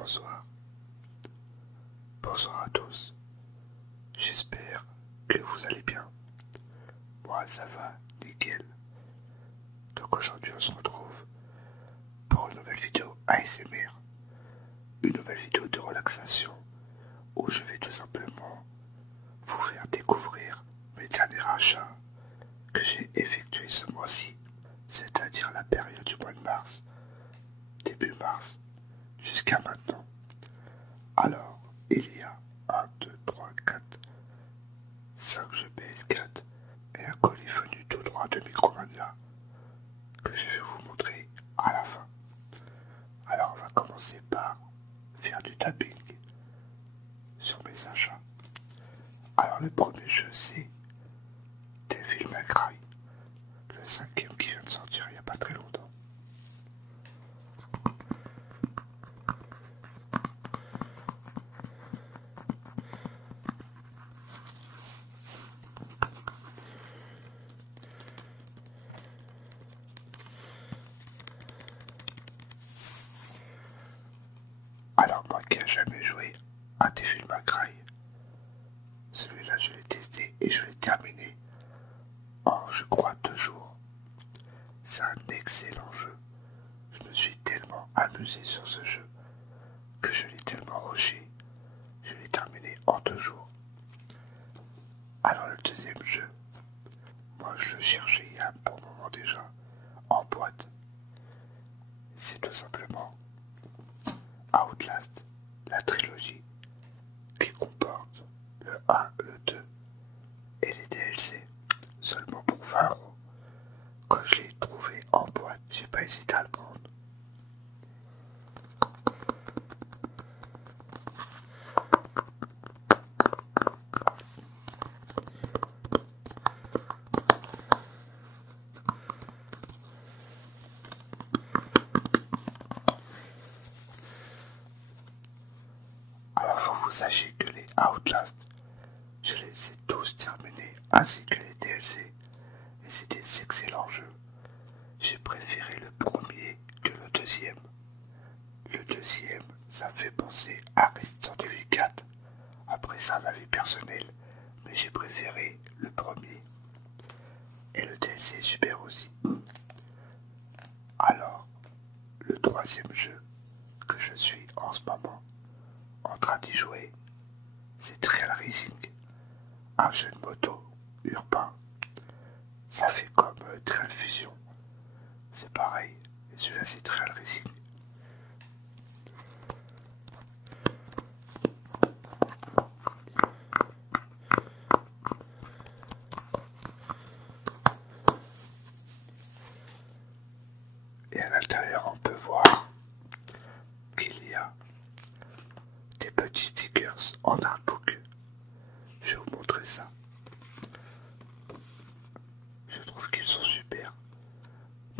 Bonsoir. Bonsoir à tous. J'espère que vous allez bien. Moi, ça va, nickel. Donc aujourd'hui, on se retrouve pour une nouvelle vidéo ASMR. Une nouvelle vidéo de relaxation où je vais tout simplement vous faire découvrir mes derniers achats que j'ai effectués ce mois-ci, c'est-à-dire la période du mois de mars, début mars, jusqu'à maintenant. Alors, il y a 1, 2, 3, 4, 5 jeux PS4 et un colis venu tout droit de Micromania que je vais vous montrer à la fin. Alors, on va commencer par faire du tapping sur mes achats. Alors, le premier jeu, c'est Devil May Cry, le 5e qui vient de sortir il n'y a pas très longtemps. Alors moi qui n'ai jamais joué à Devil May Cry, celui-là je l'ai testé et je l'ai terminé en je crois 2 jours. C'est un excellent jeu. Je me suis tellement amusé sur ce jeu que je l'ai tellement rushé. Je l'ai terminé en 2 jours. Alors le deuxième jeu, moi je le cherchais il y a un bon moment déjà en boîte. C'est tout simplement Outlast, la trilogie qui comporte le 1, le 2 et les DLC, seulement pour 20 €. Quand je l'ai trouvé en boîte, j'ai pas hésité à le prendre. Alors faut que vous sachiez que les Outlast, je les ai tous terminés, ainsi que les DLC, et c'est des excellents jeux. J'ai préféré le premier que le deuxième. Le deuxième, ça me fait penser à Resident Evil 4. Après ça, un avis personnel, mais j'ai préféré le premier. Et le DLC est super aussi. Alors, le troisième jeu que je suis en ce moment en train d'y jouer, c'est Trail Racing, un jeu de moto urbain. Ça fait comme Trail Fusion, c'est pareil, et celui-là c'est Trail Racing. Et à l'intérieur on peut voir qu'il y a des petits stickers en artbook. Je vais vous montrer ça. Je trouve qu'ils sont super.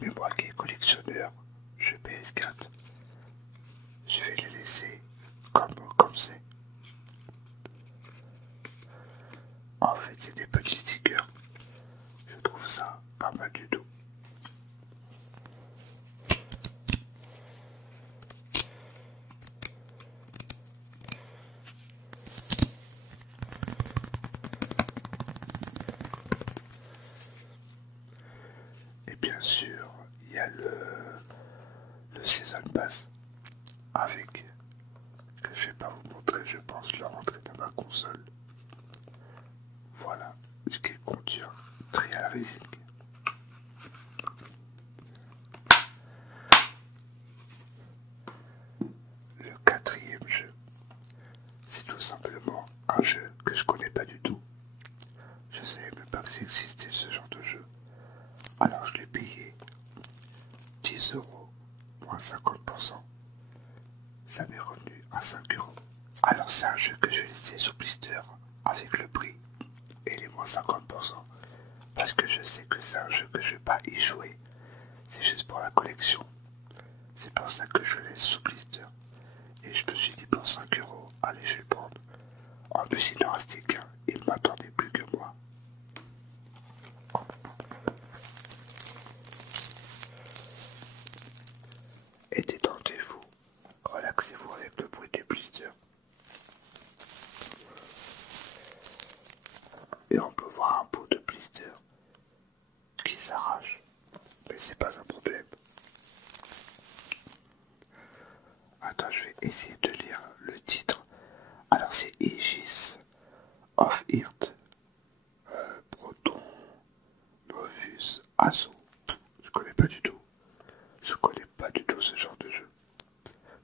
Mais moi qui est collectionneur, jeu PS4, je vais les laisser comme c'est. En fait, c'est des petits stickers. Je trouve ça pas mal du tout. Et bien sûr, il y a le Season Pass avec, que je vais pas vous montrer, je pense le rentrer dans ma console. Voilà ce qu'il contient. Trial Racing. Le quatrième jeu, c'est tout simplement un jeu que je connais pas du tout. Je savais même pas que ça existait ce genre de jeu. Alors je l'ai payé 10 € moins 50%. Ça m'est revenu à 5 €. Alors c'est un jeu que je vais laisser sous blister avec le prix et les moins 50%. Parce que je sais que c'est un jeu que je vais pas y jouer. C'est juste pour la collection. C'est pour ça que je laisse sous blister. Et je me suis dit pour 5 €, allez je vais le prendre. En plus il en restait qu'un, il m'attendait plus que moi. Et détendez-vous, relaxez-vous avec le Alors je vais essayer de lire le titre. Alors c'est Aegis of Earth, Proton, Novus, Assaut. Je connais pas du tout. Je connais pas du tout ce genre de jeu.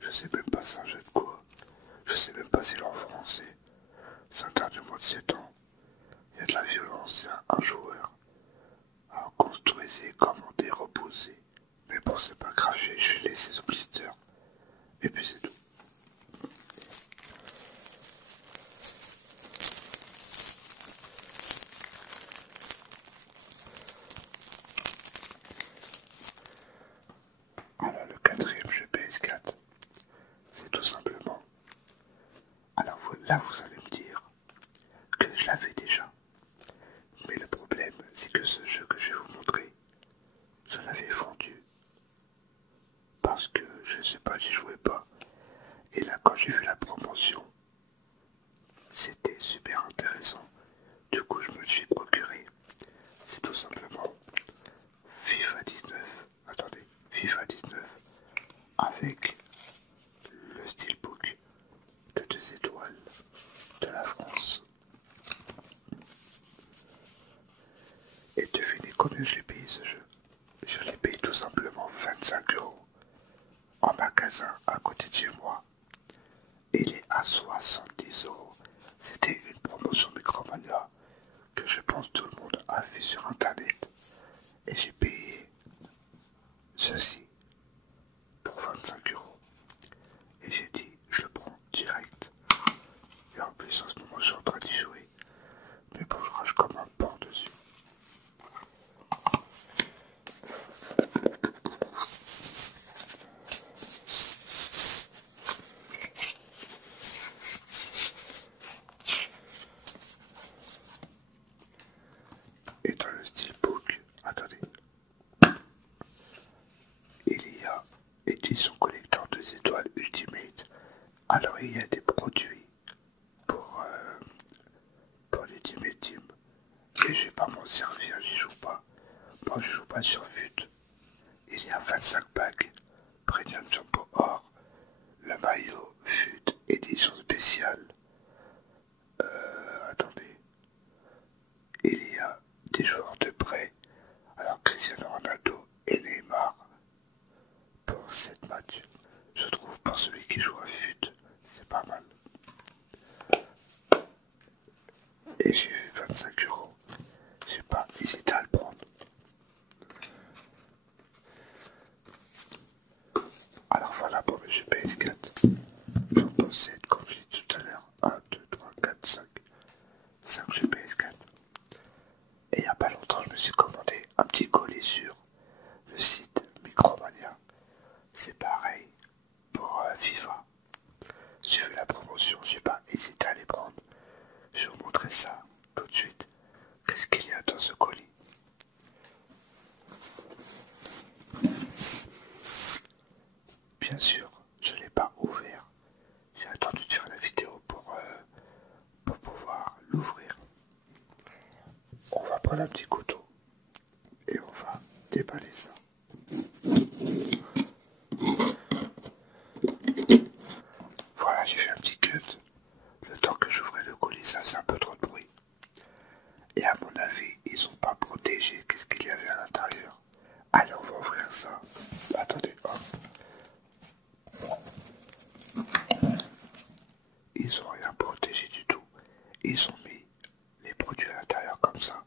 Je sais même pas c'est un jeu de quoi. Je sais même pas s'il est en français. C'est interdit au moins de 7 ans. Il y a de la violence, il y a un joueur. Alors construisez, commandez, reposez. Mais bon, c'est pas grave, je vais laisser ce blister. Et puis c'est tout. Alors le quatrième jeu PS4, c'est tout simplement. Alors là vous allez me dire que je l'avais déjà. Mais le problème, c'est que ce jeu que je vais vous montrer, je l'avais vendu. Parce que je sais pas, j'y jouais pas. Et là quand j'ai vu la promotion, c'était super intéressant. Du coup je me le suis procuré. C'est tout simplement FIFA 19. Attendez, FIFA 19 avec le steelbook de 2 étoiles de la France. Et devinez combien je l'ai payé ce jeu. Je l'ai payé tout simplement 25 € en magasin à côté de chez moi. Et il est à 70 €. C'était une promotion Micromania que je pense tout le monde a vu sur internet. Et j'ai payé ceci pour 25 €. Et j'ai dit, je le prends direct. Et en plus, en ce moment, je suis en train d'y jouer. Mais bon, je rage comme un porc dessus. Et dans le steelbook, attendez, il y a édition collector 2 étoiles Ultimate. Alors il y a des produits pour, l'Ultimate Team. Et je vais pas m'en servir, j'y joue pas. Moi je joue pas sur FUT. Il y a 25 packs, Premium Jumbo Or, le maillot FUT édition spéciale. Attendez, il y a des joueurs de prêt. Alors Cristiano Ronaldo et Neymar pour 7 matchs. Je trouve pour celui qui joue à FUT, c'est pas mal. Et j'ai eu 25 €. J'ai pas hésité à le prendre. Alors voilà pour mes jeux PS4. J'en possède, comme j'ai dit tout à l'heure, 1, 2, 3, 4, 5 jeux PS4. Et il n'y a pas longtemps, je me suis commandé un petit colis sur le site Micromania. C'est pareil pour FIFA. J'ai vu la promotion, j'ai pas hésité à les prendre. Je vais vous montrer ça tout de suite. Qu'est-ce qu'il y a dans ce colis? Bien sûr, je ne l'ai pas ouvert. J'ai attendu de faire la vidéo pour pouvoir l'ouvrir. On va prendre un petit couteau et on va déballer ça. Voilà, j'ai fait un petit cut. Le temps que j'ouvrais le colis, ça faisait un peu trop de bruit. Et à mon avis, ils n'ont pas protégé qu'est-ce qu'il y avait à l'intérieur. Allez, on va ouvrir ça. Attendez, hop. Ils ont rien protégé du tout. Ils ont mis les produits à l'intérieur comme ça,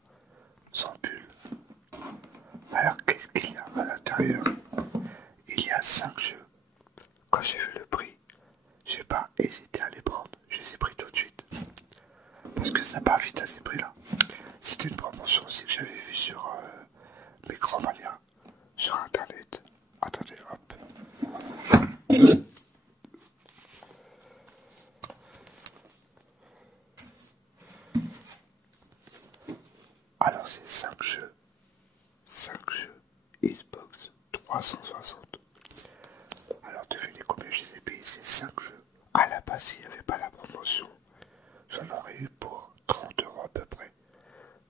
sans bulle. Alors qu'est-ce qu'il y a à l'intérieur? Il y a 5 jeux. Quand j'ai vu le prix, j'ai pas hésité à les prendre. Je les ai pris tout de suite. Parce que ça part vite à ces prix-là. C'était une promotion aussi que j'avais vue sur Micromania, sur internet. Attendez, hop. Alors c'est 5 jeux. 5 jeux Xbox 360. Alors devinez combien je les ai payés ces 5 jeux. À la base, s'il n'y avait pas la promotion, j'en aurais eu pour 30 € à peu près.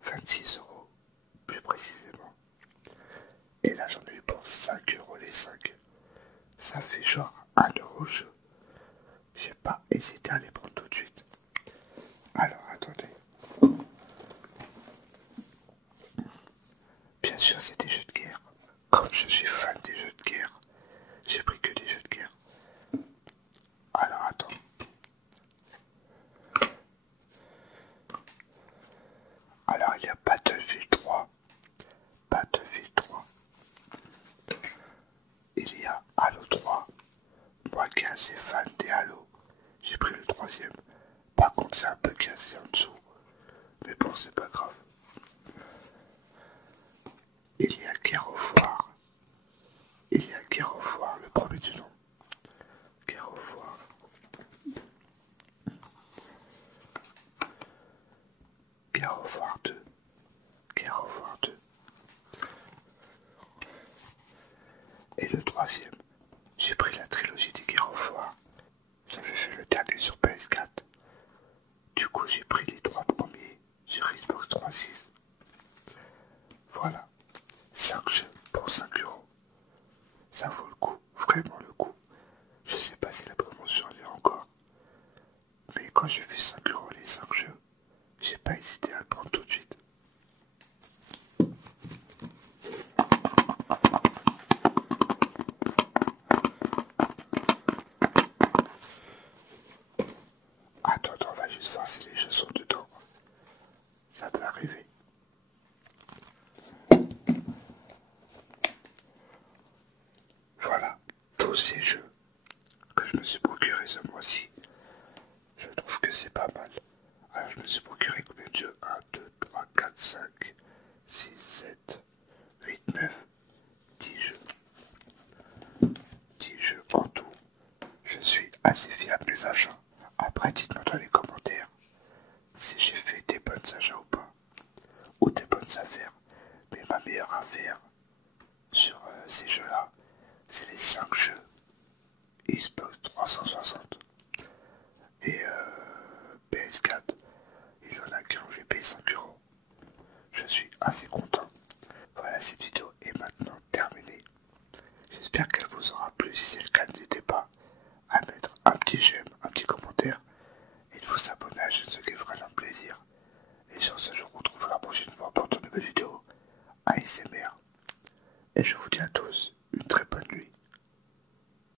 26 € plus précisément. Et là j'en ai eu pour 5 € les 5. Ça fait genre 1 € jeu. j'ai pas hésité à les prendre tout de suite. Alors attendez. Bien sûr c'est des jeux de guerre. Comme je suis fan des jeux de guerre, j'ai pris que des jeux de guerre. Alors attends. Alors il y a Battlefield 3. Battlefield 3. Il y a Halo 3. Moi qui est assez fan des Halo, j'ai pris le troisième. Par contre c'est un peu cassé en dessous. Mais bon c'est pas grave. Il y a Gears of War. Il y a Gears of War, le premier du nom. Gears of War. Gears of War 2. Gears of War 2. Et le troisième, j'ai pris la trilogie des Gears of War. J'avais fait le dernier sur PS4. Du coup, j'ai pris les 3 premiers sur Xbox 360. Voilà. 5 jeux pour 5 euros. Ça vaut le coup, vraiment le coup. Je sais pas si la promotion elle est encore. Mais quand j'ai vu 5 euros les 5 jeux, j'ai pas hésité à le prendre tout de suite. Attends, on va juste voir si les jeux sont dedans. Ça peut arriver. Voilà, tous ces jeux que je me suis procuré ce mois-ci. Je trouve que c'est pas mal. Alors je me suis procuré combien de jeux? 1, 2, 3, 4, 5, 6, 7, 8, 9, 10 jeux. 10 jeux en tout. Je suis assez fier de mes achats. Après, dites-moi dans les commentaires si j'ai fait des bonnes achats ou pas. Ou des bonnes affaires. Mais ma meilleure affaire sur ces jeux-là, c'est les 5 jeux Xbox 360 et PS4. Il y en a qui ont j'ai payé 5 euros. Je suis assez content. Voilà, cette vidéo est maintenant terminée. J'espère qu'elle vous aura plu. Si c'est le cas, n'hésitez pas à mettre un petit j'aime, un petit commentaire et de vous abonner à la chaîne, ce qui fera un plaisir. Et sur ce, je